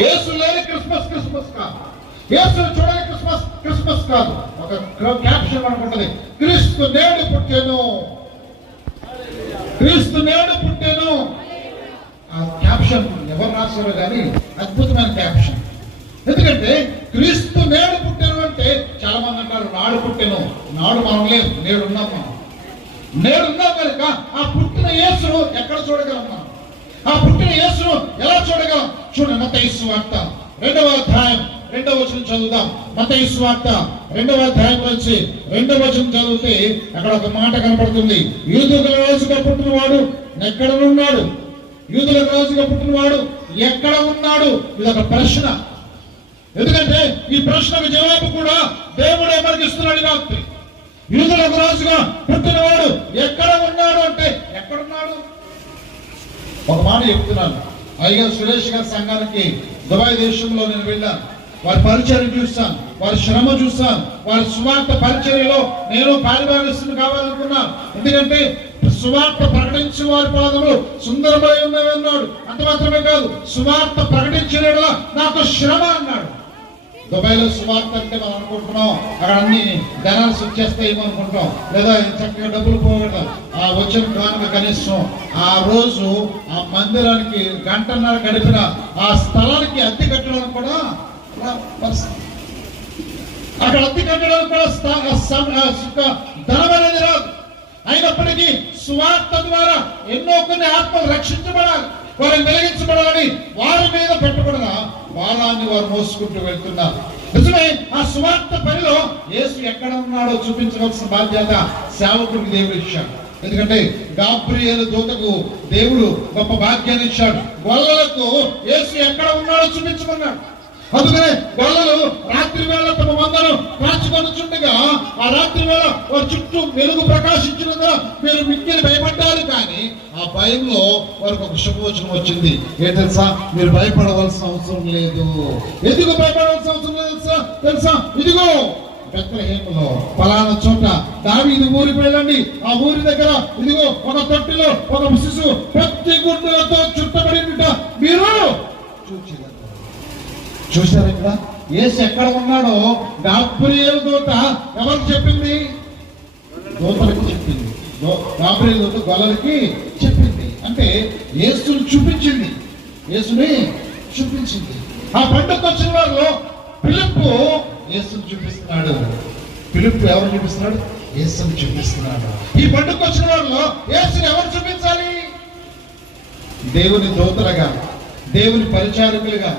యేసు లేని Christmas Christmas కాదు, యేసును చూడని క్రిస్మస్ క్రిస్మస్ కాదు. ఒక క్యాప్షన్ అనుకుంటది, క్రీస్తు నేడు పుట్టెను, క్రీస్తు నేడు పుట్టెను. ఆ క్యాప్షన్ ఎవరు రాశారో కానీ అద్భుతమైన క్యాప్షన్. ఎందుకంటే క్రీస్తు నేడు పుట్టెను అంటే చాలా మంది అంటారు నాడు పుట్టెను. నాడు మనం లేదు, నేడున్నాం మనం. నేడున్నాం కనుక ఆ పుట్టిన యేసును ఎక్కడ చూడగలం మనం? ఆ పుట్టిన యేసును ఎలా చూడగలం? చూడండి, మత్తయి సువార్త 2వ అధ్యాయం 2వ వచనం చదువుదాం. మత్తయి సువార్త 2వ అధ్యాయం నుంచి 2వ వచనం చదివితే అక్కడ ఒక మాట కనపడుతుంది. యూదుల రోజుగా పుట్టినవాడు ఎక్కడ ఉన్నాడు? యూదుల రోజుగా పుట్టినవాడు ఎక్కడ ఉన్నాడు? ఇది ఒక ప్రశ్న. ఎందుకంటే ఈ ప్రశ్నకు జవాబు కూడా దేవుడే మనకి ఇస్తున్నాడు ఈ రాత్రి. యూదులకు రాజుగా పుట్టినవాడు ఎక్కడ ఉన్నాడు అంటే ఎక్కడున్నాడు? ఒక మాట చెప్తున్నాను. అయ్యగారు సురేష్ గారి సంఘానికి దుబాయ్ దేశంలో నేను వెళ్ళాను. వారి పరిచర్య చూస్తాను, వారి శ్రమ చూస్తాను, వారి సువార్త పరిచర్యలో నేను పారిభాగస్తుని కావాలనుకున్నాను. ఎందుకంటే సువార్త ప్రకటించే వారి పాదములు సుందరమై ఉన్నవి అన్నాడు. అంత మాత్రమే కాదు, సువార్త ప్రకటించిన నాకు శ్రమ అన్నాడు. దుబాయ్లో సువార్త అంటే మనం అనుకుంటున్నాం అక్కడ అన్ని ధనాలు వచ్చేస్తాయేమో అనుకుంటాం, లేదా చక్కగా డబ్బులు పోగొడతాం. ఆ వచ్చిన కానుక కనీసం ఆ రోజు ఆ మందిరానికి గంటన్నర గడిపిన ఆ స్థలానికి అద్దె కట్టడానికి కూడా అక్కడ అద్దె కట్టడానికి కూడా ధనం అనేది రాదు. అయినప్పటికీ సువార్త ద్వారా ఎన్నో కొన్ని ఆత్మలు రక్షించబడాలి, వారిని వెలిగించబడాలని వారి మీద పెట్టబడిన భారాన్ని వారు మోసుకుంటూ వెళ్తున్నారు. నిజమే, ఆ సువార్త పనిలో యేసు ఎక్కడ ఉన్నాడో చూపించవలసిన బాధ్యత సేవకుడికి దేవుడు ఇచ్చాడు. ఎందుకంటే గాబ్రియేలు దూతకు దేవుడు గొప్ప భాగ్యాన్ని ఇచ్చాడు. గొల్లలకు యేసు ఎక్కడ ఉన్నాడో చూపించమన్నాడు. అందుకనే గొల్లలు రాత్రి వేళ తమ మందను కాచుకొనుచుండగా ఆ రాత్రి వేళ వారి చుట్టూ వెలుగు ప్రకాశించినగా మీరు మిక్కిలి భయపడ్డారు. కానీ ఆ భయంలో వారికి ఒక శుభవచనం వచ్చింది. ఏ తెలుసా? మీరు భయపడవలసిన అవసరం లేదు. ఎందుకు భయపడవలసిన అవసరం లేదు తెలుసా? ఇదిగో బెత్లెహేములో ఫలానా చోట దావీదు ఊరికి వెళ్ళండి. ఆ ఊరి దగ్గర ఇదిగో ఒక తొట్టిలో ఒక శిశువు ప్రతి గుడ్డులతో చుట్టబడినట మీరు చూశారు. ఇక్కడ యేసు ఎక్కడ ఉన్నాడో గాబ్రియేలు దూత ఎవరికి చెప్పింది? దూతలకు చెప్పింది. గాబ్రియేలు దూత గొల్లలకి చెప్పింది. అంటే యేసుని చూపించింది, యేసుని చూపించింది. ఆ పండుగకు వచ్చిన వారిలో ఫిలిప్పు యేసుని చూపిస్తున్నాడు. ఫిలిప్పు ఎవరు చూపిస్తున్నాడు? యేసుని చూపిస్తున్నాడు. ఈ పండుగకు వచ్చిన వారిలో యేసుని ఎవరు చూపించాలి? దేవుని దూతలుగా, దేవుని పరిచారకులుగా,